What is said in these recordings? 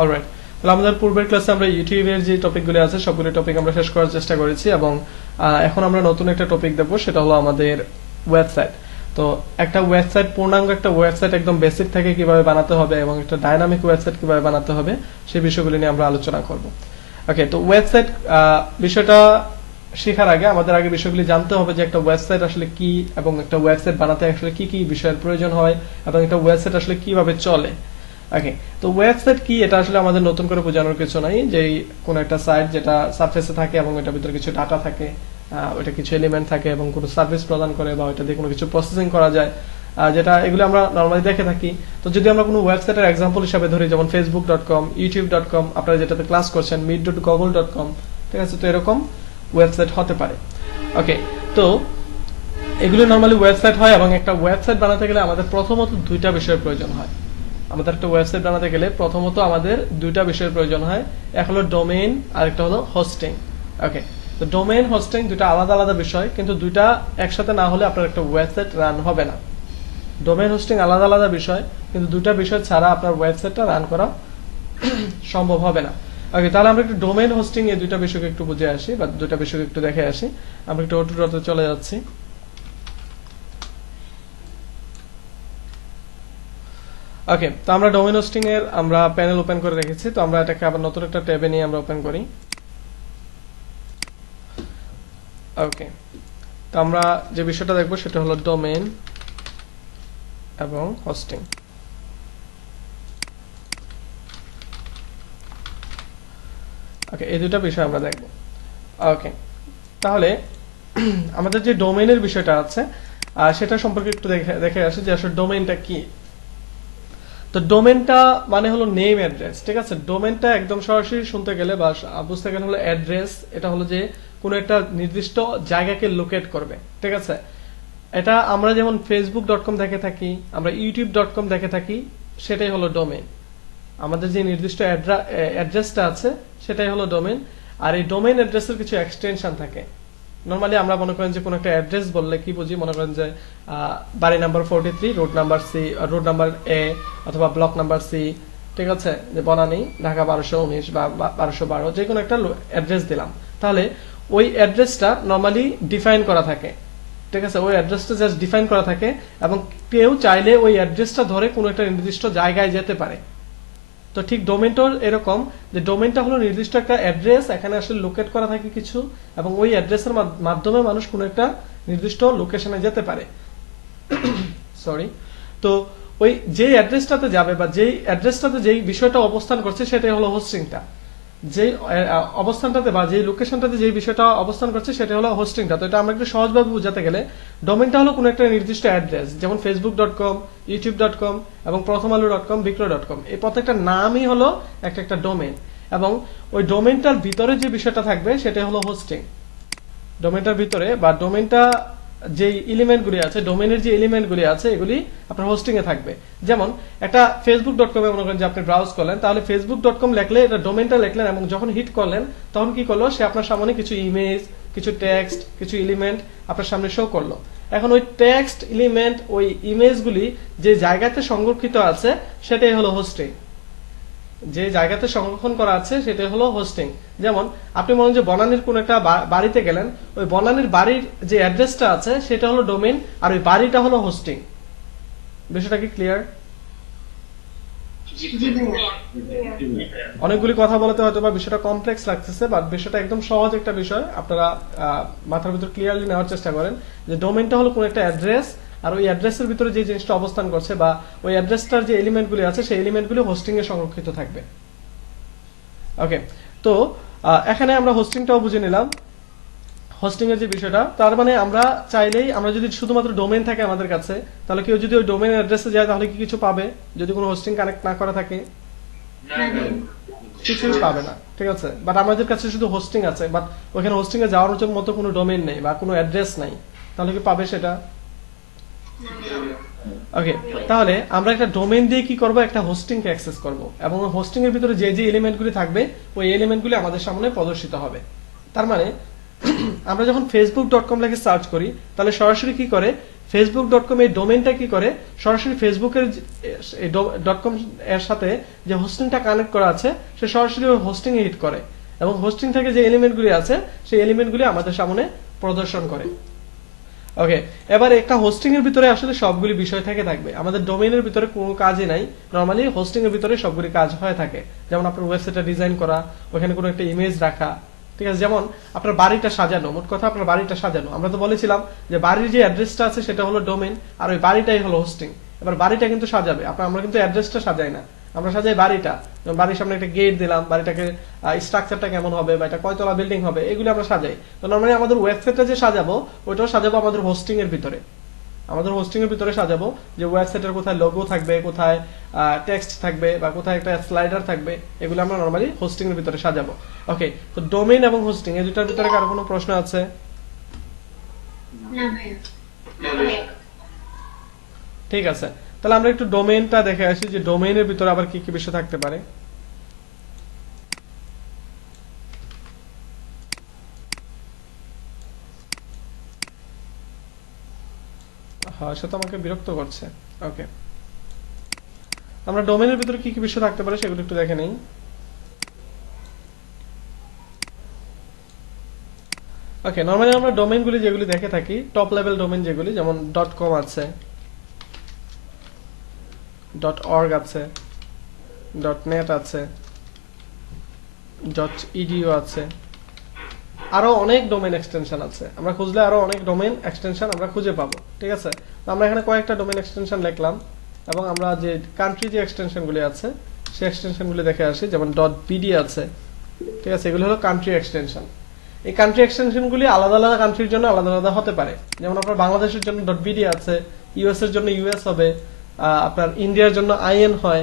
Alright, তাহলে আমাদের পূর্বের ক্লাসে আমরা ইউটিউবের যে টপিকগুলো আছে সবগুলো টপিক আমরা শেষ করার চেষ্টা করেছি এবং এখন আমরা নতুন একটা টপিক দেখব, সেটা হলো আমাদের ওয়েবসাইট। তো একটা ওয়েবসাইট, পূর্ণাঙ্গ একটা ওয়েবসাইট একদম বেসিক থেকে কিভাবে বানাতে হবে এবং একটা ডাইনামিক ওয়েবসাইট কিভাবে বানাতে হবে সেই বিষয়গুলো নিয়ে আমরা আলোচনা করব। ওকে, তো ওয়েবসাইট বিষয়টা শেখার আগে আমাদের আগে বিষয়গুলি জানতে হবে যে একটা ওয়েবসাইট আসলে কি এবং একটা ওয়েবসাইট বানাতে আসলে কি কি বিষয়ের প্রয়োজন হয় এবং একটা ওয়েবসাইট আসলে কিভাবে চলে। ওকে, তো ওয়েবসাইট কি এটা আসলে আমাদের নতুন করে বোঝানোর কিছু নাই, যে কোন একটা সাইট যেটা সারফেসে থাকে এবং এটার ভিতরে কিছু ডাটা থাকে, ওইটা কিছু এলিমেন্ট থাকে এবং কোনো সার্ভিস প্রদান করে বা ওইটা দিয়ে কোনো কিছু প্রসেসিং করা যায়, যেটা এগুলো আমরা নর্মালি দেখে থাকি। তো যদি আমরা কোনো ওয়েবসাইটের এক্সাম্পল হিসাবে ধরি, যেমন facebook.com, youtube.com, আপনারা যেটাতে ক্লাস করছেন meet.google.com, ঠিক আছে, তো এরকম ওয়েবসাইট হতে পারে। ওকে, তো এগুলো নর্মালি ওয়েবসাইট হয় এবং একটা ওয়েবসাইট বানাতে গেলে আমাদের প্রথমত দুইটা বিষয়ের প্রয়োজন হয়। আমাদের একটা ওয়েবসাইট বানাতে গেলে প্রথমত আমাদের দুইটা বিষয়ের প্রয়োজন হয়, এক হলো ডোমেইন আর একটা হলো হোস্টিং। ওকে, তো ডোমেইন হোস্টিং দুইটা আলাদা আলাদা বিষয়, কিন্তু দুইটা একসাথে না হলে আপনার একটা ওয়েবসাইট রান হবে না। ডোমেইন হোস্টিং আলাদা আলাদা বিষয়, কিন্তু দুইটা বিষয় ছাড়া আপনার ওয়েবসাইটটা রান করা সম্ভব হবে না। ওকে, তাহলে আমরা একটু ডোমেইন হোস্টিং এই দুইটা বিষয়কে একটু বুঝে আসি বা দুইটা বিষয়কে একটু দেখে আসি। আমরা একটু ওটুটোতে চলে যাচ্ছি। ওকে, তো আমরা ডোমেইন হোস্টিং এর আমরা প্যানেল ওপেন করে রেখেছি, তো আমরা এটাকে আবার নতুন একটা ট্যাবে নিয়ে আমরা ওপেন করি। ওকে, তো আমরা যে বিষয়টা দেখবো সেটা হলো ডোমেইন এবং হোস্টিং। ওকে, এই দুটো বিষয় আমরা দেখব। ওকে, তাহলে আমাদের যে ডোমেইনের বিষয়টা আছে সেটা সম্পর্কে একটু দেখে আসি যে আসলে ডোমেইনটা কি। তো ডোমেইনটা মানে হলো নেম অ্যাড্রেস, ঠিক আছে। ডোমেইনটা একদম সরাসরি শুনতে গেলে বা বুঝতে গেলে হলো অ্যাড্রেস। এটা হলো যে কোনো একটা নির্দিষ্ট জায়গাকে লোকেট করবে, ঠিক আছে। এটা আমরা যেমন facebook.com দেখে থাকি, আমরা youtube.com দেখে থাকি, সেটাই হলো ডোমেইন। আমাদের যে নির্দিষ্ট অ্যাড্রেসটা আছে সেটাই হলো ডোমেইন। আর এই ডোমেইন অ্যাড্রেসের কিছু এক্সটেনশন থাকে। নরমালি আমরা মনে করেন যে কোনো একটা অ্যাড্রেস বললে কি বুঝি, মনে করেন যে বাড়ি number 43, road number C, road number A অথবা ব্লক নাম্বার সি, ঠিক আছে, যে বনানী, ঢাকা 1219 বা 1212, যে কোনো একটা অ্যাড্রেস দিলাম। তাহলে ওই অ্যাড্রেসটা নরমালি ডিফাইন করা থাকে, ঠিক আছে। ওই অ্যাড্রেসটা জাস্ট ডিফাইন করা থাকে এবং কেউ চাইলে ওই অ্যাড্রেসটা ধরে কোনো একটা নির্দিষ্ট জায়গায় যেতে পারে। তো ঠিক ডোমেইনটাও এরকম, যে ডোমেইনটা হলো নির্দিষ্ট একটা অ্যাড্রেস, এখানে আসলে লোকেট করা থাকে কিছু, এবং ওই অ্যাড্রেসের মাধ্যমে মানুষ কোনো একটা নির্দিষ্ট লোকেশনে যেতে পারে। সরি, তো ওই যেই অ্যাড্রেসটাতে যাবে বা যেই অ্যাড্রেসটাতে যেই বিষয়টা অবস্থান করছে সেটাই হলো হোস্টিংটা। যেই অবস্থানটাতে বা যেই লোকেশনটাতে যেই বিষয়টা অবস্থান করছে সেটা হলো হোস্টিংটা। তো এটা আমরা একটু সহজভাবে বোঝাতে গেলে ডোমেইনটা হলো কোনো একটা নির্দিষ্ট অ্যাড্রেস, যেমন facebook.com, youtube.com এবং prothomalo.com, bikro.com, এই প্রত্যেকটা নামই হলো একটা একটা ডোমেইন। এবং ওই ডোমেইনটার ভিতরে যে বিষয়টা থাকবে সেটা হলো হোস্টিং। ডোমেইনটার ভিতরে বা ডোমেইনটা যে এলিমেন্টগুলি আছে, ডোমেইনের যে এলিমেন্টগুলি আছে, এগুলি আপনার হোস্টিং এ থাকবে। যেমন একটা facebook.com এ মনে করেন যে আপনি ব্রাউজ করলেন, তাহলে facebook.com লিখলে এটা ডোমেইনটা লিখলেন এবং যখন হিট করলেন তখন কি করলো, সে আপনার সামনে কিছু ইমেজ, কিছু টেক্সট, কিছু এলিমেন্ট আপনার সামনে শো করলো। এখন ওই টেক্সট, এলিমেন্ট, ওই ইমেজগুলি যে জায়গাতে সংরক্ষিত আছে সেটাই হলো হোস্টিং। যে জায়গাতে সংরক্ষণ করা আছে সেটাই হলো হোস্টিং। যেমন আপনি মনে যে বনানীর কোন একটা বাড়িতে গেলেন, ওই বনানীর বাড়ির যে অ্যাড্রেসটা আছে সেটা হলো ডোমেইন আর ওই বাড়িটা হলো হোস্টিং। বিষয়টা কি ক্লিয়ার? অনেকগুলি কথা বলতে হয়তো বা বিষয়টা কমপ্লেক্স লাগতেছে, বাট বিষয়টা একদম সহজ একটা বিষয়। আপনারা মাথার ভিতর ক্লিয়ারলি নেওয়ার চেষ্টা করেন যে ডোমেইনটা হলো কোন একটা অ্যাড্রেস, আর ওই অ্যাড্রেসের ভিতরে যে জিনিসটা অবস্থান করছে বা ওই অ্যাড্রেসটার যে এলিমেন্টগুলি আছে সেই এলিমেন্টগুলি হোস্টিং এ সংরক্ষিত থাকবে। ওকে, তো এখানে আমরা হোস্টিংটাও বুঝে নিলাম, হোস্টিং এর যে বিষয়টা। তার মানে আমরা চাইলেই, আমরা যদি শুধুমাত্র ডোমেইন থাকে আমাদের কাছে, তাহলে কেউ যদি ওই ডোমেইন অ্যাড্রেসে যায় তাহলে কি কিছু পাবে? যদি কোনো হোস্টিং কানেক্ট না করা থাকে কিছুই পাবে না, ঠিক আছে। বাট আমাদের কাছে শুধু হোস্টিং আছে, বাট ওখানে হোস্টিং এ যাওয়ার মতো কোনো ডোমেইন নেই বা কোনো অ্যাড্রেস নাই, তাহলে কি পাবে সেটা? ওকে, তাহলে আমরা একটা ডোমেইন দিয়ে কি করব, একটা হোস্টিং কে অ্যাক্সেস করব এবং হোস্টিং এর ভিতরে যে যে এলিমেন্টগুলি থাকবে ওই এলিমেন্টগুলি আমাদের সামনে প্রদর্শিত হবে। তার মানে আমরা যখন facebook.com লিখে সার্চ করি তাহলে সরাসরি কি করে, facebook.com এই ডোমেইনটা কি করে, সরাসরি ফেসবুকের .com এর সাথে যে হোস্টিংটা কানেক্ট করা আছে সে সরাসরি ওই হোস্টিং এ হিট করে এবং হোস্টিং থেকে যে এলিমেন্টগুলি আছে সেই এলিমেন্টগুলি আমাদের সামনে প্রদর্শন করে। ওকে, এবার একটা হোস্টিং এর ভিতরে আসলে সবগুলি বিষয় থেকে থাকবে, আমাদের ডোমেইনের ভিতরে কোনো কাজই নাই, নরমালি হোস্টিং এর ভিতরে সবগুলি কাজ হয়ে থাকে। যেমন আপনার ওয়েবসাইটটা ডিজাইন করা, ওখানে কোনো একটা ইমেজ রাখা, ঠিক আছে, যেমন আপনার বাড়িটা সাজানো, মোট কথা আপনার বাড়িটা সাজানো, আমরা তো বলেছিলাম যে বাড়ির যে অ্যাড্রেসটা আছে সেটা হলো ডোমেইন আর ওই বাড়িটাই হলো হোস্টিং। এবার বাড়িটা কিন্তু সাজাবে আমরা কিন্তু অ্যাড্রেসটা সাজাই না, আমরা সাজাই বাড়িটা। যেমন বাড়ির সামনে একটা গেট দিলাম, বাড়িটাকে স্ট্রাকচারটা কেমন হবে বা এটা কয়তলা বিল্ডিং হবে এগুলো আমরা সাজাই। তো নরমালি আমাদের ওয়েবসাইটটা যে সাজাবো ওইটাও সাজাবো আমাদের হোস্টিং এর ভিতরে, আমাদের হোস্টিং এর ভিতরে সাজাবো যে ওয়েবসাইটের কোথায় লোগো থাকবে, কোথায় টেক্সট থাকবে বা কোথায় একটা স্লাইডার থাকবে, এগুলো আমরা নরমালি হোস্টিং এর ভিতরে সাজাবো। ওকে, তো ডোমেইন এবং হোস্টিং এই দুটার ভিতরে কারো কোনো প্রশ্ন আছে? ঠিক আছে, তাহলে আমরা একটু ডোমেইনটা দেখে আসি যে ডোমেইনের ভিতরে আবার কি কি বিষয় থাকতে পারে। হ্যাঁ, সেটা আমাকে বিরক্ত করছে। ওকে, আমরা ডোমেইনের ভিতরে কি কি বিষয় থাকতে পারে সেগুলো একটু দেখে নেই। ওকে, নরমালি আমরা ডোমেইনগুলি যেগুলি দেখে থাকি টপ লেভেল ডোমেইন যেগুলি, যেমন .com আছে, .org আছে, .net আছে, .edu আছে, আরো অনেক ডোমেইন এক্সটেনশন আছে, আমরা খুঁজলে আরো অনেক ডোমেইন এক্সটেনশন আমরা খুঁজে পাবো। ঠিক আছে, তো আমরা এখানে কয়েকটা ডোমেইন এক্সটেনশন লিখলাম এবং আমরা যে কান্ট্রি যে এক্সটেনশনগুলি আছে সেই এক্সটেনশনগুলি দেখে আসি। যেমন .bd আছে, ঠিক আছে, এগুলো হলো কান্ট্রি এক্সটেনশন। এই কান্ট্রি এক্সটেনশনগুলি আলাদা আলাদা কান্ট্রির জন্য আলাদা আলাদা হতে পারে। যেমন আপনার বাংলাদেশের জন্য .bd আছে, ইউএস এর জন্য ইউএস হবে, আপনার ইন্ডিয়ার জন্য IN হয়,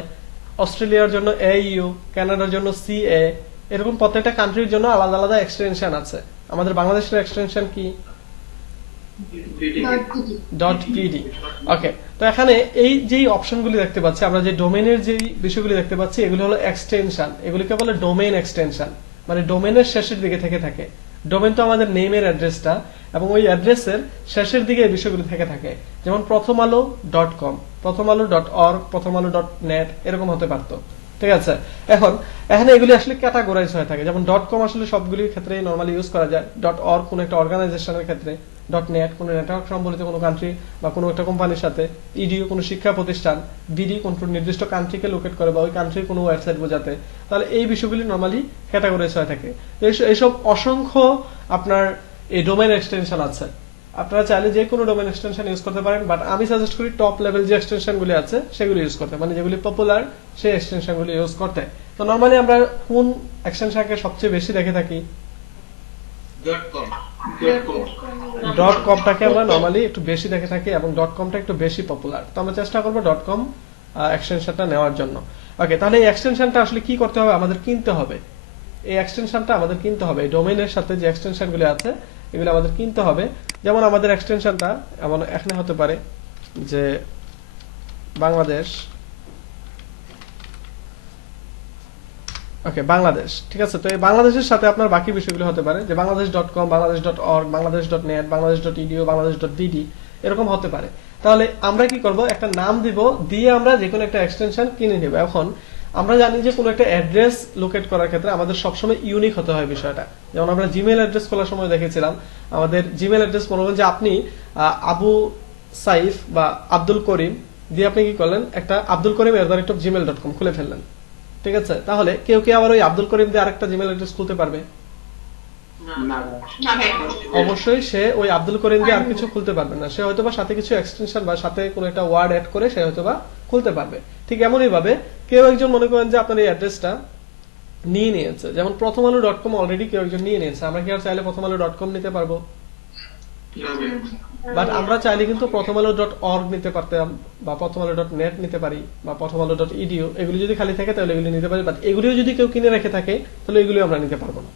অস্ট্রেলিয়ার জন্য AU, কানাডার জন্য CA, এরকম প্রত্যেকটা কান্ট্রির জন্য আলাদা আলাদা এক্সটেনশন আছে। আমাদের বাংলাদেশের এক্সটেনশন কি? .bd। ওকে, তো এখানে এই যে অপশনগুলি দেখতে পাচ্ছি, আমরা যে ডোমেইনের যে বিষয়গুলি দেখতে পাচ্ছি এগুলো হলো এক্সটেনশন, এগুলিকে বলে ডোমেইন এক্সটেনশন, মানে ডোমেইনের শেষের দিকে থেকে থাকে। ডোমেইন তো আমাদের নেমের অ্যাড্রেসটা এবং ওই অ্যাড্রেসের শেষের দিকে এই বিষয়গুলি থেকে থাকে। যেমন প্রথম আলো .com, প্রথম আলো .org, প্রথম আলো .net এরকম হতে পারতো। ঠিক আছে, এখন এখানে এগুলি আসলে ক্যাটাগরাইজ হয়ে থাকে। যেমন .com আসলে সবগুলির ক্ষেত্রে নরমালি ইউজ করা যায়, .org কোন একটা অর্গানাইজেশনের ক্ষেত্রে, .net কোন নেটওয়ার্ক সম্বলিত কোনো কান্ট্রি বা কোনো একটা কোম্পানির সাথে, edu কোনো শিক্ষা প্রতিষ্ঠান, bd কোন নির্দিষ্ট কান্ট্রিকে লোকেট করে বা ওই কান্ট্রির কোনো ওয়েবসাইট বোঝাতে। তাহলে এই বিষয়গুলি নরমালি ক্যাটাগরাইজ হয়ে থাকে। এইসব অসংখ্য আপনার এই ডোমেইন এক্সটেনশন আছে, আপনারা চাইলে যে কোনো ডোমেইন এক্সটেনশন ইউজ করতে পারেন, বাট আমি সাজেস্ট করি টপ লেভেল যে এক্সটেনশনগুলি আছে সেগুলো ইউজ করতে, মানে যেগুলি পপুলার সেই এক্সটেনশনগুলি ইউজ করতে। তো নরমালি আমরা কোন এক্সটেনশনকে সবচেয়ে বেশি দেখে থাকি? .comটাকে আমরা নরমালি একটু বেশি দেখে থাকি এবং .comটা একটু বেশি পপুলার। তো আমরা চেষ্টা করব .com এক্সটেনশনটা নেওয়ার জন্য। ওকে, তাহলে এই এক্সটেনশনটা আসলে কি করতে হবে? আমাদের কিনতে হবে। এই এক্সটেনশনটা আমাদের কিনতে হবে, ডোমেইনের সাথে যে এক্সটেনশনগুলো আছে এগুলো আমাদের কিনতে হবে। যেমন আমাদের এক্সটেনশনটা এমন এখানে হতে পারে যে বাংলাদেশ, ওকে বাংলাদেশ, ঠিক আছে। তো এই বাংলাদেশের সাথে আপনার বাকি বিষয়গুলো হতে পারে যে Bangladesh .com, Bangladesh .org, Bangladesh .net, Bangladesh .edu, Bangladesh .bd এরকম হতে পারে। তাহলে আমরা কি করব, একটা নাম দিব, দিয়ে আমরা যে কোনো একটা এক্সটেনশন কিনে নেব। এখন আমরা জানি যে কোনো একটা অ্যাড্রেস লোকেট করার ক্ষেত্রে আমাদের সবসময় ইউনিক হতে হয় বিষয়টা। যেমন আমরা জিমেইল অ্যাড্রেস খোলার সময় দেখেছিলাম, আমাদের জিমেইল অ্যাড্রেস মনে করেন যে আপনি আবু সাইফ বা আব্দুল করিম দিয়ে আপনি কি করলেন, একটা আব্দুল করিম @gmail.com খুলে ফেললেন। ঠিক আছে, তাহলে কেউ কি আবার ওই আব্দুল করিম দিয়ে আরেকটা জিমেইল অ্যাড্রেস খুলতে পারবে? অবশ্যই সে ওই আব্দুল করিম দিয়ে আর কিছু খুলতে পারবে না, সে হয়তোবা সাথে কিছু এক্সটেনশন বা সাথে কোনো একটা ওয়ার্ড অ্যাড করে সে হয়তোবা খুলতে পারবে। ঠিক এমনই ভাবে কেউ একজন মনে করেন যে আপনার এই অ্যাড্রেসটা নিয়ে নিয়েছে, যেমন প্রথম আলো .com অলরেডি কেউ একজন নিয়ে নিয়েছে, আমরা কি আর চাইলে প্রথম আলো .com নিতে পারবো? বাট আমরা চাইলে কিন্তু প্রথম আলো .org নিতে পারতাম বা প্রথম আলো .net নিতে পারি বা প্রথম আলো .edu, এগুলি যদি খালি থাকে তাহলে এগুলি নিতে পারি, বাট এগুলিও যদি কেউ কিনে রেখে থাকে তাহলে এগুলি আমরা নিতে পারবো না।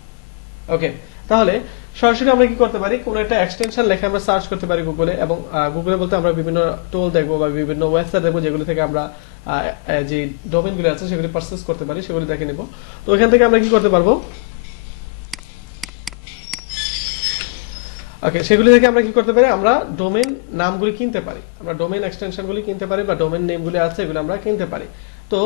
ওকে, তাহলে সরাসরি আমরা কি করতে পারি, কোন একটা এক্সটেনশন লেখে আমরা সার্চ করতে পারি গুগলে, এবং গুগলে বলতে আমরা বিভিন্ন টুল দেখবো বা বিভিন্ন ওয়েবসাইট দেখবো যেগুলো থেকে আমরা যে ডোমেইনগুলো আছে সেগুলি পারচেজ করতে পারি, সেগুলি দেখে নিব। তো ওইখান থেকে আমরা কি করতে পারবো, ওকে, সেগুলি থেকে আমরা কি করতে পারি, আমরা ডোমেন নামগুলি কিনতে পারি, আমরা ডোমেন এক্সটেনশনগুলি কিনতে পারি বা ডোমেন নেমগুলি আছে এগুলো আমরা কিনতে পারি। তো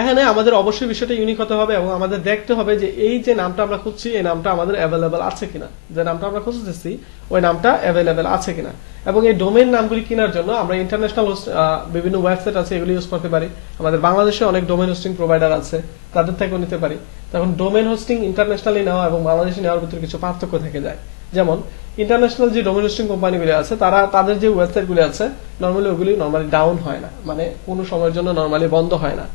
এখানে আমাদের অবশ্যই বিষয়টা ইউনিক হতে হবে এবং আমাদের দেখতে হবে যে এই যে নামটা আমরা খুঁজছি এই নামটা আমাদের অ্যাভেলেবেল আছে কিনা, যে নামটা আমরা খুঁজতেছি ওই নামটা অ্যাভেলেবেল আছে কিনা। এবং এই ডোমেন নামগুলি কেনার জন্য আমরা ইন্টারন্যাশনাল বিভিন্ন ওয়েবসাইট আছে এগুলি ইউজ করতে পারি, আমাদের বাংলাদেশে অনেক ডোমেন হোস্টিং প্রোভাইডার আছে তাদের থেকেও নিতে পারি। তখন ডোমেন হোস্টিং ইন্টারন্যাশনালি নেওয়া এবং বাংলাদেশে নেওয়ার ভিতরে কিছু পার্থক্য থেকে যায়। যেমন ইন্টারন্যাশনাল যে ডোমেন হোস্টিং কোম্পানিগুলি আছে তারা তাদের যে ওয়েবসাইটগুলি আছে নরমালি ওগুলি নরমালি ডাউন হয় না, মানে কোনো সময়ের জন্য নরমালি বন্ধ হয় না।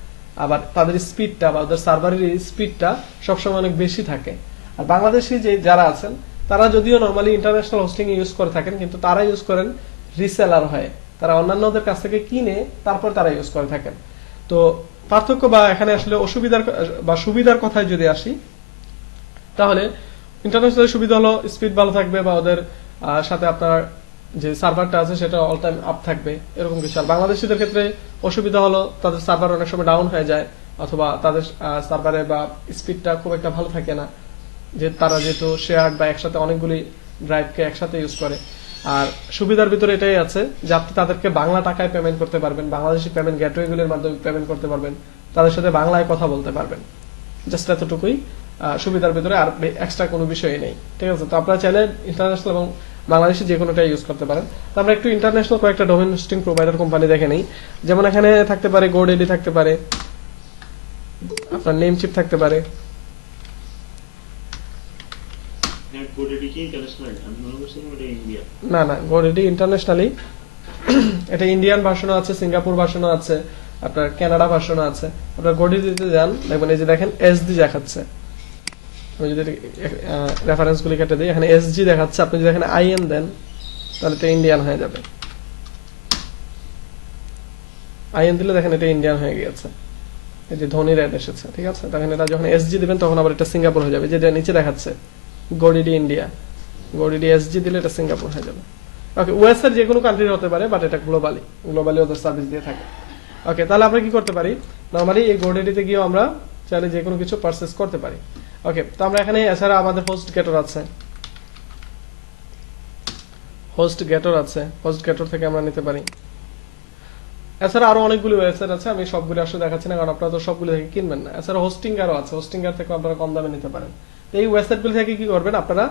আবার তাদের স্পিডটা বা ওদের সার্ভারের স্পিডটা সবসময় অনেক বেশি থাকে। আর বাংলাদেশি যে যারা আছেন তারা যদিও নরমালি ইন্টারন্যাশনাল হোস্টিং ইউজ করে থাকেন কিন্তু তারা ইউজ করেন রিসেলার হয়ে, তারা অন্যান্যদের কাছ থেকে কিনে তারপর তারা ইউজ করে থাকেন। তো পার্থক্য বা এখানে আসলে অসুবিধার বা সুবিধার কথায় যদি আসি তাহলে ইন্টারন্যাশনাল সুবিধা হলো স্পিড ভালো থাকবে বা ওদের সাথে আপনার যে সার্ভারটা আছে সেটা অল টাইম আপ থাকবে এরকম কিছু। আর বাংলাদেশিদের ক্ষেত্রে অসুবিধা হলো তাদের সার্ভার অনেক সময় ডাউন হয়ে যায় অথবা তাদের সার্ভারে বা স্পিডটা খুব একটা ভালো থাকে না, যে তারা যেহেতু শেয়ার বা একসাথে অনেকগুলি ড্রাইভকে একসাথে ইউজ করে। আর সুবিধার ভিতরে এটাই আছে যে আপনি তাদেরকে বাংলা টাকায় পেমেন্ট করতে পারবেন, বাংলাদেশি পেমেন্ট গেটওয়েগুলির মাধ্যমে পেমেন্ট করতে পারবেন, তাদের সাথে বাংলায় কথা বলতে পারবেন। জাস্ট এতটুকুই সুবিধার ভিতরে, আর এক্সট্রা কোনো বিষয় নেই। ঠিক আছে, তো আপনারা চাইলে ইন্টারন্যাশনাল এবং বাংলাদেশি যে কোনোটা ইউজ করতে পারেন। তো আমরা একটু ইন্টারন্যাশনাল কয়েকটা ডোমেন হোস্টিং প্রোভাইডার কোম্পানি দেখে নেই। যেমন এখানে থাকতে পারে গোডেডি, থাকতে পারে আপনার নেমচিপ, থাকতে পারে না না গোডেডি ইন্টারন্যাশনালি এটা ইন্ডিয়ান ভার্সনও আছে, সিঙ্গাপুর ভার্সনও আছে, আপনার কানাডা ভার্সনও আছে। আপনার গোডেডিতে যান দেখবেন এই যে দেখেন এসডি দেখাচ্ছে, আমি যদি রেফারেন্স গুলি কেটে দিই এখানে এসজি দেখাচ্ছে, আপনি যদি এখানে আইএন দেন তাহলে এটা ইন্ডিয়ান হয়ে যাবে। আইএন দিলে দেখেন এটা ইন্ডিয়ান হয়ে গিয়েছে, এই যে ধনী রেড এসেছে। ঠিক আছে, তখন এটা যখন এসজি দিবেন তখন আবার এটা সিঙ্গাপুর হয়ে যাবে, যেটা নিচে দেখাচ্ছে গোডিডি ইন্ডিয়া, গোডিডি এসজি দিলে এটা সিঙ্গাপুর হয়ে যাবে। ওকে, ওয়েস্টার যে কোনো কান্ট্রির হতে পারে বাট এটা গ্লোবালি ওদের সার্ভিস দিয়ে থাকে। ওকে, তাহলে আমরা কি করতে পারি, নরমালি এই গোডিডিতে গিয়েও আমরা চাইলে যে কোনো কিছু পারচেজ করতে পারি। ওকে, তো আমরা এখানে এছাড়া আমাদের হোস্ট গেটর আছে, হোস্ট গেটর থেকে আমরা নিতে পারি। এছাড়া আরো অনেকগুলো ওয়েবসাইট আছে, আমি সবগুলো আসলে দেখাচ্ছি না কারণ আপনারা তো সবগুলো থেকে কিনবেন না। এছাড়া হোস্টিংগারও আছে, হোস্টিংগার থেকে আপনারা কম দামে নিতে পারেন। তো এই ওয়েবসাইটগুলো থেকে কি করবেন, আপনারা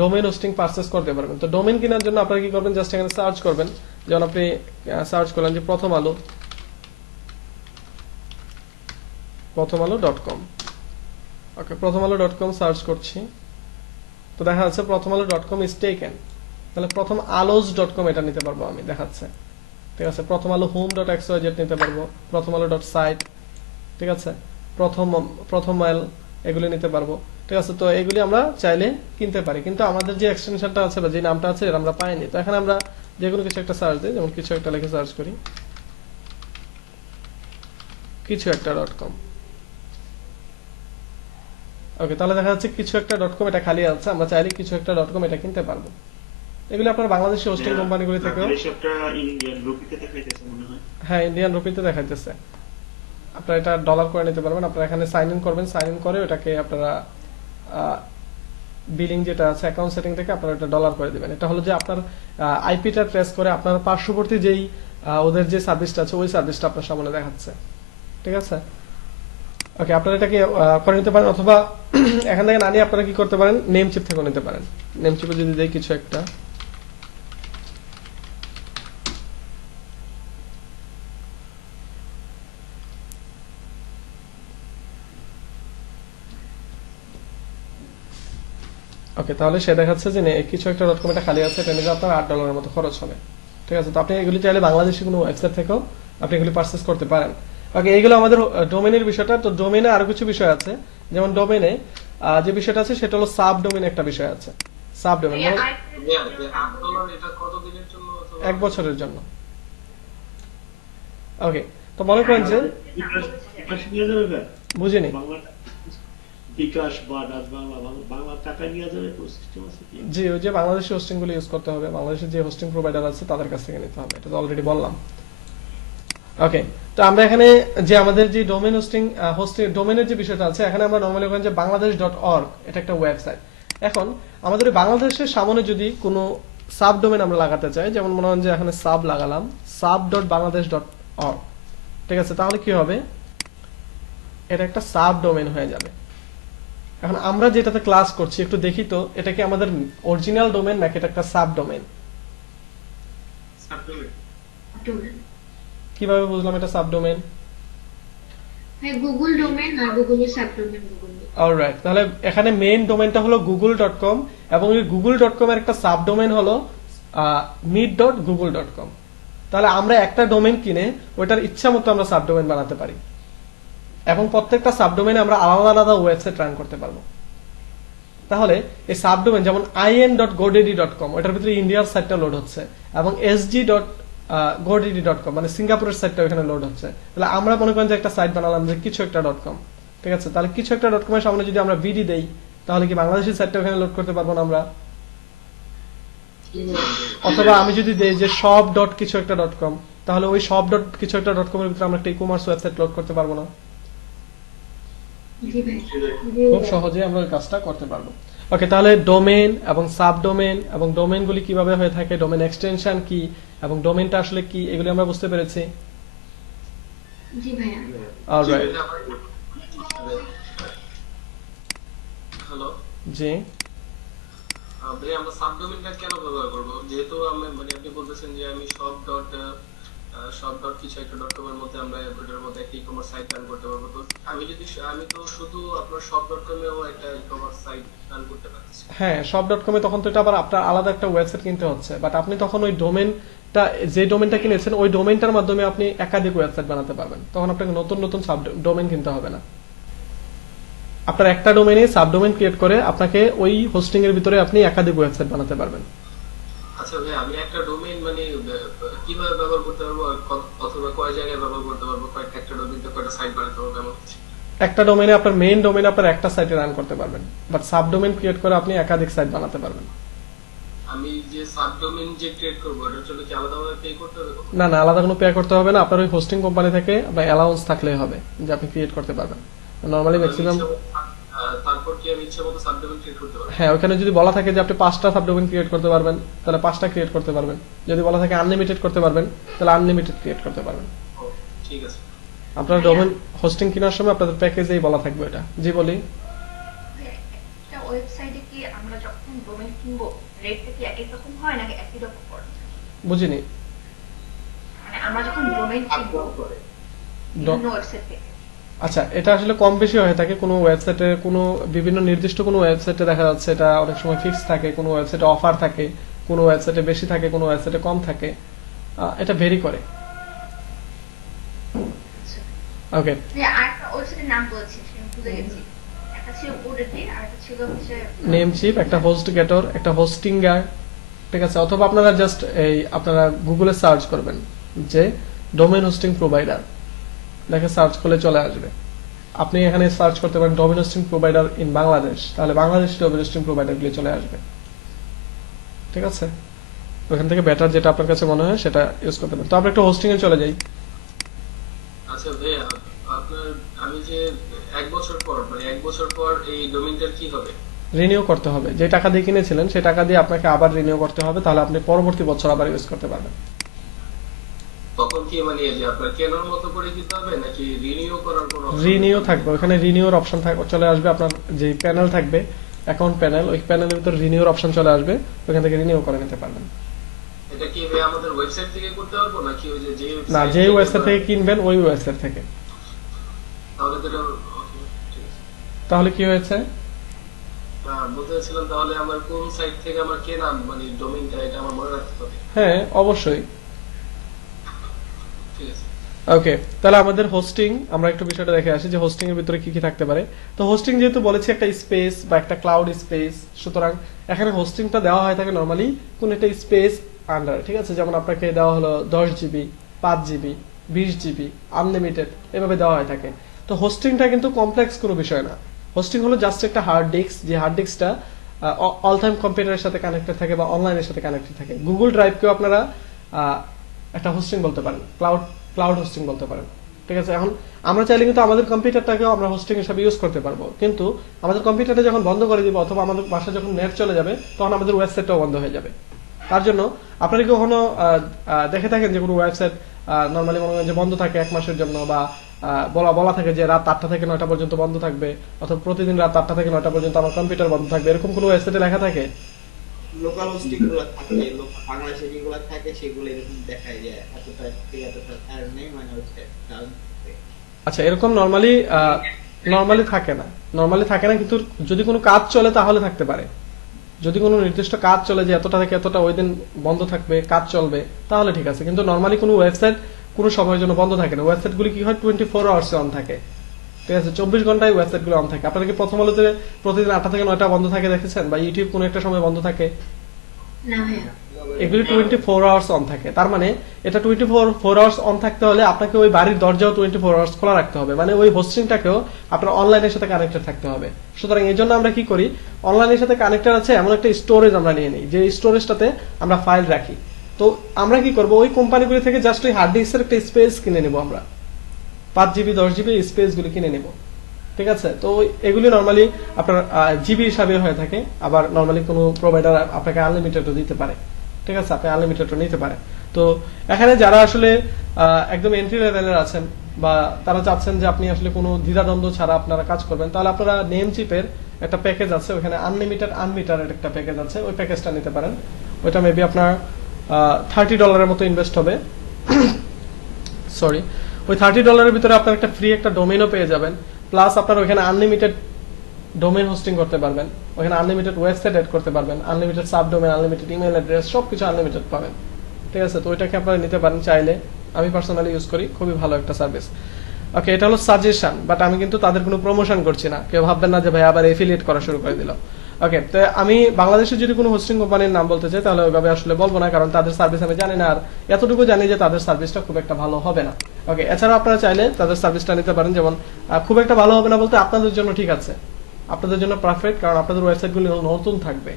ডোমেন হোস্টিং পারচেজ করতে পারবেন। তো ডোমেন কেনার জন্য আপনারা কি করবেন, জাস্ট এখানে সার্চ করবেন, যেমন আপনি সার্চ করলেন যে প্রথমআলো.com। ওকে, প্রথমআলো.com সার্চ করছি, তো দেখা যাচ্ছে প্রথমআলো.com ইজ টেকেন। তাহলে প্রথম আলোজ.com এটা নিতে পারবো আমি, দেখাচ্ছে। ঠিক আছে, প্রথম আলো home.xyz নিতে পারবো, প্রথম আলো.site, ঠিক আছে, প্রথম মাইল এগুলি নিতে পারবো। ঠিক আছে, তো এগুলি আমরা চাইলে কিনতে পারি, কিন্তু আমাদের যে এক্সটেনশনটা আছে বা যে নামটা আছে এটা আমরা পাইনি। তো এখানে আমরা যে কোনো কিছু একটা সার্চ দিই, যেমন কিছু একটা লিখে সার্চ করি, কিছু একটা .com। ওকে, তাহলে দেখা যাচ্ছে কিছু একটা .com এটা খালি আছে, আমরা চাইলে কিছু একটা .com এটা কিনতে পারবো। এগুলো আপনার বাংলাদেশি হোস্টিং কোম্পানিগুলি থেকেও, হ্যাঁ ইন্ডিয়ান রুপিতে দেখাইতেছে। আপনারা এটা ডলার করে নিতে পারবেন। আপনারা এখানে সাইন ইন করবেন, সাইন ইন করে ওটাকে আপনারা বিলিং যেটা আছে অ্যাকাউন্ট সেটিং থেকে আপনারা এটা ডলার করে দিবেন। এটা হলো যে আপনার আইপিটা ট্রেস করে আপনার পার্শ্ববর্তী যেই ওদের যে সার্ভিসটা আছে ওই সার্ভিসটা আপনার সামনে দেখাচ্ছে। ঠিক আছে, ওকে, আপনারা এটাকে করে নিতে পারেন, অথবা এখান থেকে না নিয়ে আপনারা কি করতে পারেন, নেমচিপ থেকে নিতে পারেন। নেমচিপে যদি দেই কিছু একটা, ওকে, তাহলে সে দেখাচ্ছে যে কিছু একটা .com এটা খালি আছে, এটা নিলে আপনার $8 মতো খরচ হবে। ঠিক আছে, তো আপনি এগুলি চাইলে বাংলাদেশি কোনো ওয়েবসাইট থেকেও আপনি এগুলি পারচেজ করতে পারেন। ওকে, এইগুলো আমাদের ডোমেনের বিষয়টা। তো ডোমেনে আরো কিছু বিষয় আছে, যেমন ডোমেনে যে বিষয়টা আছে সেটা হলো সাব ডোমেন একটা বিষয় আছে। সাব ডোমেন এক বছরের জন্য। ওকে, তো মনে করেন যে বুঝিনি বিকাশ বা বাংলা টাকা নিয়ে যাবে তো সিস্টেম আছে কি? জি, ওই যে বাংলাদেশি হোস্টিং গুলো ইউজ করতে হবে, বাংলাদেশের যে হোস্টিং প্রোভাইডার আছে তাদের কাছ থেকে নিতে হবে, এটা তো অলরেডি বললাম। ওকে, তো আমরা এখানে যে আমাদের যে ডোমেন হোস্টিং ডোমেনের যে বিষয়টা আছে, এখানে আমরা নরমালি যে বাংলাদেশ.org এটা একটা ওয়েবসাইট। এখন আমাদের বাংলাদেশের সামনে যদি কোনো সাব ডোমেন আমরা লাগাতে চাই, যেমন মনে হয় যে এখানে সাব লাগালাম, sub.bangladesh.org, ঠিক আছে, তাহলে কি হবে, এটা একটা সাব ডোমেন হয়ে যাবে। এখন আমরা যেটাতে ক্লাস করছি একটু দেখি তো, এটা কি আমাদের অরিজিনাল ডোমেন নাকি এটা একটা সাব ডোমেন? ডোমেন। কিভাবে বুঝলাম এটা সাব ডোমেন? হ্যাঁ, গুগল ডোমেন আর গুগলের সাবডোমেন গুগল। অলরাইট, তাহলে এখানে মেইন ডোমেনটা হলো google.com এবং এই google.com এর একটা সাব ডোমেন হলো meet.google.com। তাহলে আমরা একটা ডোমেন কিনে ওটার ইচ্ছা মতো আমরা সাব ডোমেন বানাতে পারি এবং প্রত্যেকটা সাব ডোমেনে আমরা আলাদা আলাদা ওয়েবসাইট রান করতে পারবো। তাহলে এই সাব ডোমেন যেমন in.godaddy.com, ওটার ভিতরে ইন্ডিয়ার সাইটটা লোড হচ্ছে, এবং sg.godaddy.com মানে সিঙ্গাপুরের সাইটটা ওখানে লোড হচ্ছে। তাহলে আমরা মনে করেন যে একটা সাইট বানালাম যে কিছু একটা .com, ঠিক আছে, তাহলে কিছু একটা .com এর সামনে যদি আমরা বিডি দেই, তাহলে কি বাংলাদেশি সাইটটা ওখানে লোড করতে পারবো না আমরা? অথবা আমি যদি দেই যে সব ডট কিছু একটা .com, তাহলে ওই সব ডট কিছু একটা .com এর ভিতরে আমরা একটা ই-কমার্স ওয়েবসাইট লোড করতে পারবো না? জি ভাই। খুব সহজে আমরা ওই কাজটা করতে পারবো। ওকে, তাহলে ডোমেন এবং সাব ডোমেন এবং ডোমেনগুলি কিভাবে হয়ে থাকে, ডোমেন এক্সটেনশন কি এবং ডোমেনটা আসলে কি, এগুলি আমরা বুঝতে পেরেছি। জি ভাইয়া। অলরাইট, হ্যালো জি ভাই, আমরা সাবডোমেনটা কেন ব্যবহার করব? যেহেতু আমি মানে আপনি বলতেছেন যে আমি সব ডট কিছু একটা .com এর মধ্যে আমরা ওটার মধ্যে একটা ই-কমার্স সাইট রান করতে পারবো। তো আমি তো শুধু আপনার সব.com এও একটা ই-কমার্স সাইট রান করতে পারছি। হ্যাঁ, সব.com এ তখন তো এটা আবার আপনার আলাদা একটা ওয়েবসাইট কিনতে হচ্ছে, বাট আপনি তখন ওই ডোমেনটা, যে ডোমেনটা কিনেছেন ওই ডোমেনটার মাধ্যমে আপনি একাধিক ওয়েবসাইট বানাতে পারবেন, তখন আপনাকে নতুন নতুন সাব ডোমেন কিনতে হবে না। আপনার একটা ডোমেনে সাব ডোমেন ক্রিয়েট করে আপনাকে ওই হোস্টিং এর ভিতরে আপনি একাধিক ওয়েবসাইট বানাতে পারবেন। আচ্ছা ভাই, আমি একটা ডোমেইন মানে কিভাবে ব্যবহার করতে পারবো, অথবা কয় জায়গায় ব্যবহার করতে পারবো, কয়েকটা একটা ডোমেইনতে কয়টা সাইট বানাতে পারবো এমন কিছু? একটা ডোমেনে আপনার মেইন ডোমেনে আপনার একটা সাইটে রান করতে পারবেন, বাট সাব ডোমেন ক্রিয়েট করে আপনি একাধিক সাইট বানাতে পারবেন। আমি যে সাবডোমেইন যে ক্রিয়েট করবো এটার জন্য কি আলাদাভাবে পে করতে হবে? না না, আলাদা কোনো পে করতে হবে না, আপনার ওই হোস্টিং কোম্পানি থেকে আপনার অ্যালাউন্স থাকলেই হবে যে আপনি ক্রিয়েট করতে পারবেন। নরমালি ম্যাক্সিমাম, তারপর কি আমি ইচ্ছা মতো সাবডোমেইন ক্রিয়েট করতে পারবো? হ্যাঁ, ওখানে যদি বলা থাকে যে আপনি 5টা সাবডোমেন ক্রিয়েট করতে পারবেন, তাহলে 5টা ক্রিয়েট করতে পারবেন। যদি বলা থাকে আনলিমিটেড করতে পারবেন, তাহলে আনলিমিটেড ক্রিয়েট করতে পারবেন। ও, ঠিক আছে। আপনার ডোমেন হোস্টিং কেনার সময় আপনাদের প্যাকেজেই বলা থাকবে এটা। জি বলি। একটা ওয়েবসাইটে কি আমরা যখন ডোমেইন কিনবো রেটটা কি এক এক রকম হয় নাকি একই রকম পড়ে? বুঝিনি। মানে আমরা যখন ডোমেইন কিনবো বিভিন্ন ওয়েবসাইট থেকে, আচ্ছা, এটা আসলে কম বেশি হয়ে থাকে। কোনো ওয়েবসাইটে কোনো বিভিন্ন নির্দিষ্ট কোনো ওয়েবসাইটে দেখা যাচ্ছে এটা অনেক সময় ফিক্স থাকে, কোনো ওয়েবসাইটে অফার থাকে, কোনো ওয়েবসাইটে বেশি থাকে, কোনো ওয়েবসাইটে কম থাকে, এটা ভেরি করে। ওকে, আরেকটা ওয়েবসাইটের নাম বলছি আমি ভুলে গেছি, একটা ছিল গোডেডি আর একটা ছিল হচ্ছে নেমচিপ, একটা হোস্ট গেটর, একটা হোস্টিঙ্গার, ঠিক আছে। অথবা আপনারা জাস্ট এই আপনারা গুগলে সার্চ করবেন যে ডোমেন হোস্টিং প্রোভাইডার, দেখে সার্চ করলে চলে আসবে। আপনি এখানে সার্চ করতে পারেন domain hosting provider in Bangladesh, তাহলে বাংলাদেশ ডোমেন হোস্টিং প্রোভাইডার গুলি চলে আসবে, ঠিক আছে। ওখান থেকে বেটার যেটা আপনার কাছে মনে হয় সেটা ইউজ করতে পারেন। তো আমরা একটু হোস্টিং এ চলে যাই। আচ্ছা ভাই, আপনার আমি যে এক বছর পর এই ডোমেইনটার কি হবে? রিনিউ করতে হবে। যে টাকা দিয়ে কিনেছিলেন সেই টাকা দিয়ে আপনাকে আবার রিনিউ করতে হবে, তাহলে আপনি পরবর্তী বছর আবার ইউজ করতে পারবেন। তখন কি মানে যে আপনার কেনার মতো করে দিতে হবে নাকি রিনিউ করার কোনো option রিনিউ নেই? থাকবে, ওখানে রিনিউর অপশন চলে আসবে। আপনার যে প্যানেল থাকবে অ্যাকাউন্ট প্যানেল, ওই প্যানেলের ভিতর রিনিউর অপশন চলে আসবে, ওখান থেকে রিনিউ করে নিতে পারবেন। এটা কি ভাই আমাদের ওয়েবসাইট থেকে করতে পারবো নাকি ওই যে না, যে ওয়েবসাইট থেকে কিনবেন ওই ওয়েবসাইট থেকে। তাহলে তো okay, ঠিক আছে। তাহলে কি হয়েছে? বলতে চাচ্ছিলাম তাহলে আমার কোন সাইট থেকে আমার কেনা মানে ডোমেইনটা এটা আমার মনে রাখতে হবে। হ্যাঁ, অবশ্যই। ঠিক আছে। ওকে, তাহলে আমাদের হোস্টিং, আমরা একটু বিষয়টা দেখে আসি যে হোস্টিং এর ভিতরে কি কি থাকতে পারে। তো হোস্টিং যেহেতু বলেছি একটা স্পেস বা একটা ক্লাউড স্পেস, সুতরাং এখানে হোস্টিংটা দেওয়া হয় থাকে নরমালি কোন একটা স্পেস আন্ডার, ঠিক আছে। যেমন আপনাকে দেওয়া হলো 10 জিবি, 5 জিবি, 20 জিবি, আনলিমিটেড, এভাবে দেওয়া হয় থাকে। তো হোস্টিংটা কিন্তু কমপ্লেক্স কোনো বিষয় না। হোস্টিং হলো জাস্ট একটা হার্ড ডিস্ক, যে হার্ড ডিস্কটা অল টাইম কম্পিউটারের সাথে কানেক্টেড থাকে বা অনলাইনের সাথে কানেক্টেড থাকে। গুগল ড্রাইভকেও আপনারা একটা হোস্টিং বলতে পারেন, ক্লাউড হোস্টিং বলতে পারেন, ঠিক আছে। এখন আমরা চাইলে কিন্তু আমাদের কম্পিউটারটাকেও আমরা হোস্টিং হিসেবে ইউজ করতে পারবো, কিন্তু আমাদের কম্পিউটারটা যখন বন্ধ করে দিব অথবা আমাদের বাসায় যখন নেট চলে যাবে তখন আমাদের ওয়েবসাইটটাও বন্ধ হয়ে যাবে। তার জন্য আপনারা কি কখনো দেখে থাকেন যে কোনো ওয়েবসাইট নর্মালি মনে করেন যে বন্ধ থাকে 1 মাসের জন্য, বা বলা থাকে যে রাত 8টা থেকে 9টা পর্যন্ত বন্ধ থাকবে, অথবা প্রতিদিন রাত 8টা থেকে 9টা পর্যন্ত আমার কম্পিউটার বন্ধ থাকবে, এরকম কোনো ওয়েবসাইটে লেখা থাকে? লোকাল হোস্টিং গুলো থাকে, বাংলাদেশে যেগুলো থাকে সেগুলো এরকম দেখায় যে এতটা থেকে এতটা আর নেই, মানে হচ্ছে আচ্ছা, এরকম নর্মালি থাকে না, কিন্তু যদি কোনো কাজ চলে তাহলে থাকতে পারে। যদি কোনো নির্দিষ্ট কাজ চলে যে এতটা থেকে এতটা ওই দিন বন্ধ থাকবে, কাজ চলবে, তাহলে ঠিক আছে। কিন্তু নর্মালি কোনো ওয়েবসাইট কোনো সময়ের জন্য বন্ধ থাকে না। ওয়েবসাইটগুলি কি হয় 24 আওয়ার্স অন থাকে, ঠিক আছে, 24 ঘন্টায় ওয়েবসাইটগুলো অন থাকে। আপনারা কি প্রথম আলোতে প্রতিদিন 8টা থেকে 9টা বন্ধ থাকে দেখেছেন, বা ইউটিউব কোনো একটা সময় বন্ধ থাকে? না ভাইয়া। এগুলি 24 আওয়ার্স অন থাকে। তার মানে এটা 24 আওয়ার্স অন থাকতে হলে আপনাকে ওই বাড়ির দরজাও 24 আওয়ার্স খোলা রাখতে হবে, মানে ওই হোস্টিংটাকেও আপনার অনলাইনের সাথে কানেক্টেড থাকতে হবে। সুতরাং এই জন্য আমরা কি করি, অনলাইনের সাথে কানেক্টেড আছে এমন একটা স্টোরেজ আমরা নিয়ে নিই, যে স্টোরেজটাতে আমরা ফাইল রাখি। তো আমরা কি করব, ওই কোম্পানিগুলি থেকে জাস্ট ওই হার্ড ডিস্কের একটা স্পেস কিনে নেব আমরা, 5 জিবি 10 জিবি স্পেস গুলি কিনে নেব, ঠিক আছে। তো এগুলি নর্মালি আপনার জিবি হিসাবে হয়ে থাকে। আবার নর্মালি কোনো প্রোভাইডার আপনাকে আনলিমিটেডও দিতে পারে, ঠিক আছে, আপনি আনলিমিটেডও নিতে পারেন। তো এখানে যারা আসলে একদম এন্ট্রি লেভেলের আছেন, বা তারা চাচ্ছেন যে আপনি আসলে কোনো দ্বিধাদ্বন্দ্ব ছাড়া আপনারা কাজ করবেন, তাহলে আপনারা নেমচিপের একটা প্যাকেজ আছে, ওখানে আনলিমিটেড আনমিটারের একটা প্যাকেজ আছে, ওই প্যাকেজটা নিতে পারেন। ওইটা মেবি আপনার $30 মতো ইনভেস্ট হবে। সরি, ওই $30 ভিতরে আপনার একটা ফ্রি একটা ডোমেইনও পেয়ে যাবেন, প্লাস আপনার ওখানে আনলিমিটেড ডোমেইন হোস্টিং করতে পারবেন, ওখানে আনলিমিটেড ওয়েবসাইট এড করতে পারবেন, unlimited subdomain, unlimited email address, সবকিছু আনলিমিটেড পাবেন, ঠিক আছে। তো ওইটাকে আপনারা নিতে পারেন চাইলে। আমি পার্সোনালি ইউজ করি, খুবই ভালো একটা সার্ভিস। ওকে, এটা হলো সাজেশন, বাট আমি কিন্তু তাদের কোনো প্রমোশন করছি না, কেউ ভাববেন না যে ভাই আবার এফিলিয়েট করা শুরু করে দিল। ওকে, তো আমি বাংলাদেশে যদি কোনো হোস্টিং কোম্পানির নাম বলতে চাই তাহলে ওইভাবে আসলে বলবো না, কারণ তাদের সার্ভিস আমি জানি না, আর এতটুকু জানি যে তাদের সার্ভিসটা খুব একটা ভালো হবে না। ওকে, এছাড়া আপনারা চাইলে তাদের সার্ভিসটা নিতে পারেন, যেমন খুব একটা ভালো হবে না বলতে আপনাদের জন্য ঠিক আছে, আপনাদের জন্য পারফেক্ট, কারণ আপনাদের ওয়েবসাইটগুলি নতুন থাকবে,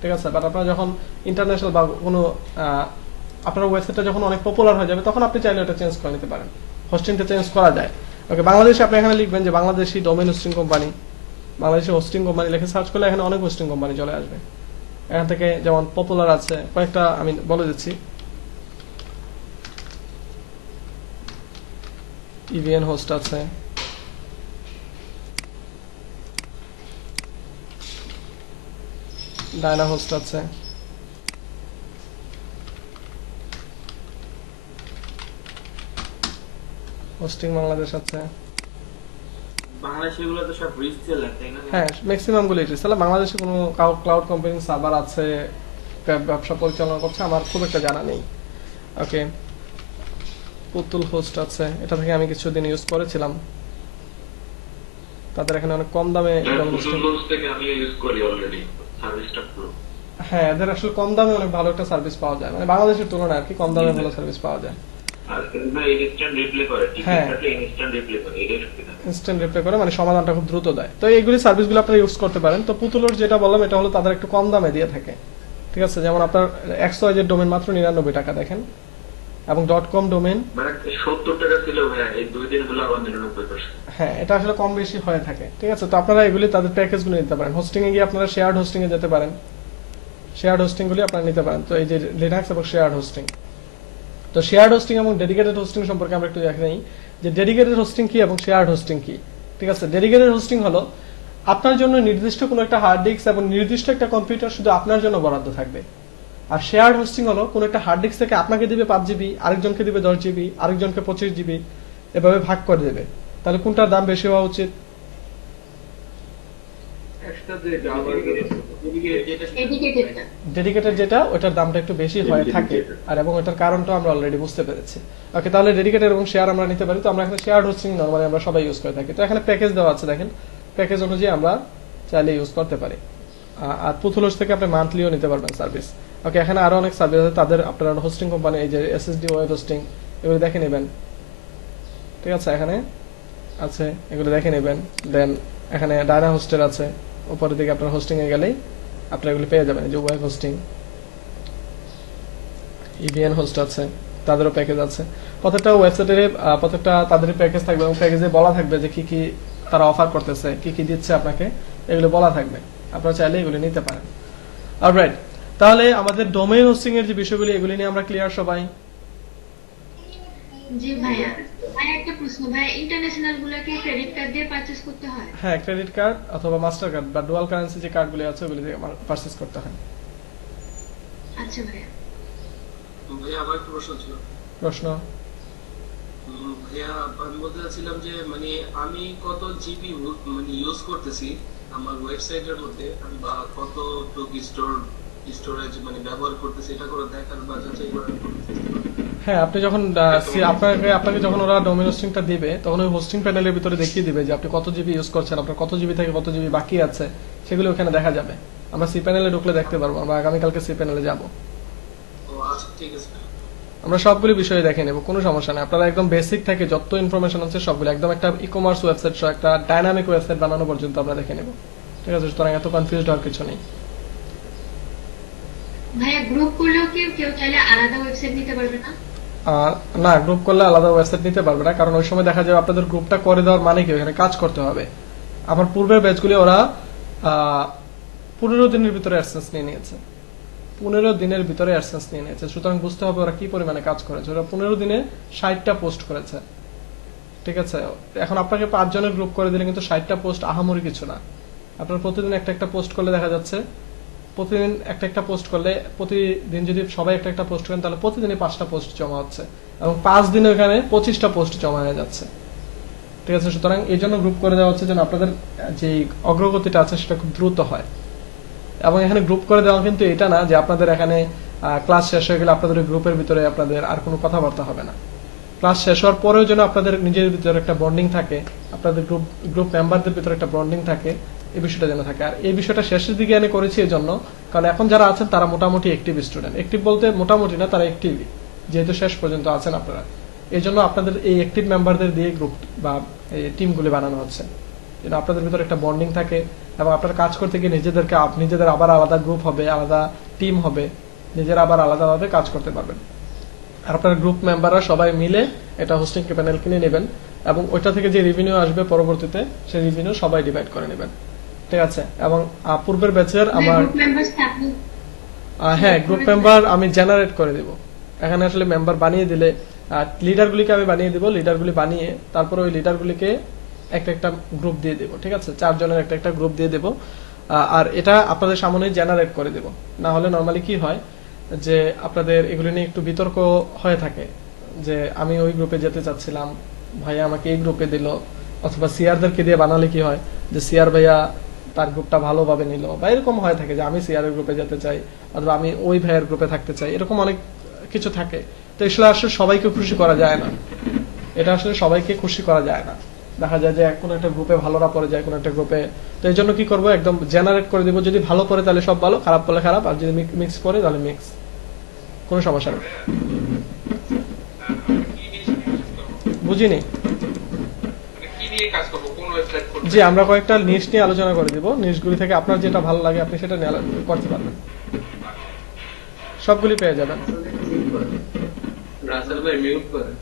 ঠিক আছে। বাট আপনারা যখন ইন্টারন্যাশনাল বা কোনো আপনার ওয়েবসাইটটা যখন অনেক পপুলার হয়ে যাবে, তখন আপনি চাইলে ওটা চেঞ্জ করে নিতে পারেন, হোস্টিংটা চেঞ্জ করা যায়। ওকে, বাংলাদেশে আপনি এখানে লিখবেন যে Bangladeshi domain hosting company, Bangladeshi hosting company লিখে সার্চ করলে এখানে অনেক হোস্টিং কোম্পানি চলে আসবে। এখান থেকে যেমন পপুলার আছে কয়েকটা, আমি বলে দিচ্ছি। ইভিএন হোস্ট আছে, ডায়না হোস্ট আছে, হোস্টিং বাংলাদেশ আছে। বাংলাদেশে এগুলো তো সব রিসেলার, তাই না? হ্যাঁ, ম্যাক্সিমাম গুলো এটা। তাহলে বাংলাদেশে কোনো ক্লাউড কম্পিউটিং সার্ভার আছে, ব্যবসা পরিচালনা করছে, আমার খুব একটা জানা নেই। ওকে, পুতুল হোস্ট আছে, এটা থেকে আমি কিছুদিন ইউজ করেছিলাম, তাদের এখানে অনেক কম দামে হ্যাঁ, এদের আসলে কম দামে অনেক ভালো একটা সার্ভিস পাওয়া যায়, মানে বাংলাদেশের তুলনায় আর কি কম দামে ভালো সার্ভিস পাওয়া যায়। হ্যাঁ, ইনস্ট্যান্ট রিপ্লাই করে, মানে সমাধানটা খুব দ্রুত দেয়। তো এইগুলি সার্ভিসগুলো আপনারা ইউজ করতে পারেন। তো পুতুলের যেটা বললাম, এটা হলো তাদের একটু কম দামে দিয়ে থাকে, ঠিক আছে। যেমন আপনার XYZ ডোমেইন মাত্র 99 টাকা দেখেন, এবং .com ডোমেইন 70 টাকা ছিল ভাই, এই 2 দিন হলো আবার 99%। হ্যাঁ, এটা আসলে কম বেশি হয়ে থাকে, ঠিক আছে। তো আপনারা এগুলি তাদের প্যাকেজগুলো নিতে পারেন। হোস্টিং এ গিয়ে আপনারা শেয়ার্ড হোস্টিং এ যেতে পারেন, শেয়ার্ড হোস্টিং গুলি আপনারা নিতে পারেন। তো এই যে লিনাক্স এবং শেয়ার্ড হোস্টিং, তো শেয়ার্ড হোস্টিং এবং ডেডিকেটেড হোস্টিং সম্পর্কে আমরা একটু দেখে নিই যে ডেডিকেটেড হোস্টিং কি এবং শেয়ার্ড হোস্টিং কি, ঠিক আছে। ডেডিকেটেড হোস্টিং হলো আপনার জন্য নির্দিষ্ট কোনো একটা হার্ড ডিস্ক এবং নির্দিষ্ট একটা কম্পিউটার শুধু আপনার জন্য বরাদ্দ থাকবে। আর শেয়ার্ড হোস্টিং হলো কোনো একটা হার্ড ডিস্ক থেকে আপনাকে দিবে 5 জিবি, আরেকজনকে দিবে 10 জিবি, আরেকজনকে 25 জিবি, এভাবে ভাগ করে দেবে। তাহলে কোনটার দাম বেশি হওয়া উচিত? ডেডিকেটেড যেটা, ওটার দামটা একটু বেশি হয়ে থাকে, আর এবং ওটার কারণটা আমরা অলরেডি বুঝতে পেরেছি। ওকে, তাহলে ডেডিকেটেড এবং শেয়ার আমরা নিতে পারি। তো আমরা এখানে শেয়ার্ড হোস্টিং নরমালি আমরা সবাই ইউজ করে থাকি। তো এখানে প্যাকেজ দেওয়া আছে, দেখেন প্যাকেজ অনুযায়ী আমরা চাইলে ইউজ করতে পারি। আর পুতুল হোস্ট থেকে আপনি মান্থলিও নিতে পারবেন সার্ভিস। ওকে, এখানে আরো অনেক সার্ভিস আছে তাদের, আপনার হোস্টিং কোম্পানি, এই যে SSD ওয়েব হোস্টিং, এগুলো দেখে নেবেন, ঠিক আছে। এখানে আছে, এগুলো দেখে নেবেন। দেন এখানে ডায়না হোস্টের আছে, উপরের দিকে আপনার হোস্টিং এ গেলেই আপনারা এগুলো পেয়ে যাবেন। এই যে ওয়েব হোস্টিং, ইভিএন হোস্ট আছে, তাদেরও প্যাকেজ আছে। প্রত্যেকটা ওয়েবসাইটের প্রত্যেকটা তাদের প্যাকেজ থাকবে, এবং প্যাকেজে বলা থাকবে যে কি কি তারা অফার করতেছে, কি কি দিচ্ছে আপনাকে, এগুলো বলা থাকবে। আপনারা চাইলে এগুলো নিতে পারেন। অলরাইট, তাহলে আমাদের ডোমেইন হোস্টিং এর যে বিষয়গুলি এগুলি নিয়ে আমরা ক্লিয়ার সবাই? জি ভাইয়া। ভাইয়া একটা প্রশ্ন, ভাইয়া ইন্টারন্যাশনাল গুলোকে ক্রেডিট কার্ড দিয়ে পারচেজ করতে হয়? হ্যাঁ, ক্রেডিট কার্ড অথবা মাস্টার কার্ড বা ডুয়াল কারেন্সি যে কার্ডগুলি আছে ওগুলি দিয়ে পারচেজ করতে হয়। আচ্ছা ভাইয়া। ভাইয়া আমার একটা প্রশ্ন ছিল। প্রশ্ন? ভাইয়া আমি বলতে চাচ্ছিলাম যে মানে আমি কত জিবি মানে ইউজ করতেছি আমার ওয়েবসাইটের মধ্যে, বা কতটুকু স্টোরেজ মানে ব্যবহার করতেছি, এটা করে দেখার বা যাচাই করার করতেছি। হ্যাঁ, আপনি যখন আপনাকে যখন ওরা ডোমেইন হোস্টিংটা দিবে তখন ওই হোস্টিং প্যানেলের ভিতরে দেখিয়ে দিবে যে আপনি কত জিবি ইউজ করছেন, আপনার কত জিবি থেকে কত জিবি বাকি আছে, সেগুলো ওখানে দেখা যাবে। আমরা সি প্যানেলে ঢুকলে দেখতে পারবো। আমরা আগামীকালকে সি প্যানেলে যাব। ও আচ্ছা, ঠিক আছে। আমরা সবগুলি বিষয়ে দেখে নেব, কোনো সমস্যা নেই। আপনারা একদম বেসিক থেকে যত ইনফরমেশন আছে সবগুলো একদম একটা ই কমার্স ওয়েবসাইট সহ একটা ডাইনামিক ওয়েবসাইট বানানো পর্যন্ত আমরা দেখে নেব। ঠিক আছে, সুতরাং এত কনফিউজড হওয়ার কিছু নেই। ভাইয়া গ্রুপ করলেও কি কেউ চাইলে আলাদা ওয়েবসাইট নিতে পারবে না? না, গ্রুপ করলে আলাদা ওয়েবসাইট নিতে পারবে না, কারণ ওই সময় দেখা যাবে আপনাদের গ্রুপটা করে দেওয়ার মানে কি এখানে কাজ করতে হবে। আমার পূর্বের ব্যাচগুলি ওরা 15 দিনের ভিতরে অ্যাডসেন্স নিয়ে নিয়েছে। 15 দিনের ভিতরে অ্যাডসেন্স নিয়ে নিয়েছে, সুতরাং বুঝতে হবে ওরা কি পরিমাণে কাজ করেছে। ওরা 15 দিনে 60টা পোস্ট করেছে। ঠিক আছে, এখন আপনাকে 5 জনের গ্রুপ করে দিলে কিন্তু 60টা পোস্ট আহামরি কিছু না। আপনার প্রতিদিন একটা একটা পোস্ট করলে দেখা যাচ্ছে প্রতিদিন একটা একটা পোস্ট করলে, প্রতিদিন যদি সবাই একটা একটা পোস্ট করেন তাহলে প্রতিদিনই 5টা পোস্ট জমা হচ্ছে এবং 5 দিনে ওখানে 25টা পোস্ট জমা হয়ে যাচ্ছে। ঠিক আছে, সুতরাং এই জন্য গ্রুপ করে দেওয়া হচ্ছে যেন আপনাদের যে অগ্রগতিটা আছে সেটা খুব দ্রুত হয়। এবং এখানে গ্রুপ করে দেওয়া কিন্তু এটা না যে আপনাদের এখানে ক্লাস শেষ হয়ে গেলে আপনাদের গ্রুপের ভিতরে আপনাদের আর কোনো কথাবার্তা হবে না। ক্লাস শেষ হওয়ার পরেও যেন আপনাদের নিজের ভিতরে একটা বন্ডিং থাকে, আপনাদের গ্রুপ মেম্বারদের ভিতরে একটা বন্ডিং থাকে, এই বিষয়টা যেন থাকে। আর এই বিষয়টা শেষের দিকে আমি করেছি এই জন্য, কারণ এখন যারা আছেন তারা মোটামুটি অ্যাক্টিভ স্টুডেন্ট। অ্যাক্টিভ বলতে মোটামুটি না, তারা অ্যাক্টিভ, যেহেতু শেষ পর্যন্ত আছেন আপনারা। এই জন্য আপনাদের এই অ্যাক্টিভ মেম্বারদের দিয়ে গ্রুপ বা এই টিমগুলি বানানো হচ্ছে, যেন আপনাদের ভিতরে একটা বন্ডিং থাকে এবং আপনারা কাজ করতে গিয়ে নিজেদের আবার আলাদা গ্রুপ হবে, আলাদা টিম হবে, নিজেরা আবার আলাদাভাবে কাজ করতে পারবেন। আর আপনার গ্রুপ মেম্বাররা সবাই মিলে এটা হোস্টিং প্যানেল কিনে নেবেন এবং ওইটা থেকে যে রেভিনিউ আসবে পরবর্তীতে সেই রেভিনিউ সবাই ডিভাইড করে নেবেন। ঠিক আছে, এবং পূর্বের ব্যাচের আমার গ্রুপ মেম্বারস আপনি? হ্যাঁ, গ্রুপ মেম্বার আমি জেনারেট করে দিব। এখানে আসলে মেম্বার বানিয়ে দিলে লিডারগুলিকে আমি বানিয়ে দিব, লিডারগুলি বানিয়ে তারপরে ওই লিডারগুলিকে একটা একটা গ্রুপ দিয়ে দেব। ঠিক আছে, 4 জনের একটা একটা গ্রুপ দিয়ে দেব। আর এটা আপনাদের সামনে জেনারেট করে দেব। না হলে নরমালি কি হয় যে আপনাদের এগুলি নিয়ে একটু বিতর্ক হয়ে থাকে যে আমি ওই গ্রুপে যেতে চাচ্ছিলাম, ভাইয়া আমাকে এই গ্রুপে দিল, অথবা সিআরদেরকে দিয়ে বানালে কি হয় যে সিআর ভাইয়া তার গ্রুপটা ভালোভাবে নিল, বা এরকম হয়ে থাকে যে আমি সিআর এর গ্রুপে যেতে চাই অথবা আমি ওই ভাইয়ের গ্রুপে থাকতে চাই, এরকম অনেক কিছু থাকে। তো এগুলো আসলে সবাইকে খুশি করা যায় না, এটা আসলে সবাইকে খুশি করা যায় না। দেখা যায় যে কোনো একটা গ্রুপে ভালোরা পড়ে যায় কোনো একটা গ্রুপে, তো এই জন্য কি করবো একদম জেনারেট করে দিব। যদি ভালো পড়ে তাহলে সব ভালো, খারাপ পড়লে খারাপ, আর যদি মিক্স পড়ে তাহলে মিক্স, কোনো সমস্যা নেই। বুঝিনি? জি, আমরা কয়েকটা নিশ নিয়ে আলোচনা করে দিব। নিশগুলি থেকে আপনার যেটা ভালো লাগে আপনি সেটা নিয়ে করতে পারবেন, সবগুলি পেয়ে যাবেন। রাসেল ভাই মিউট করেন।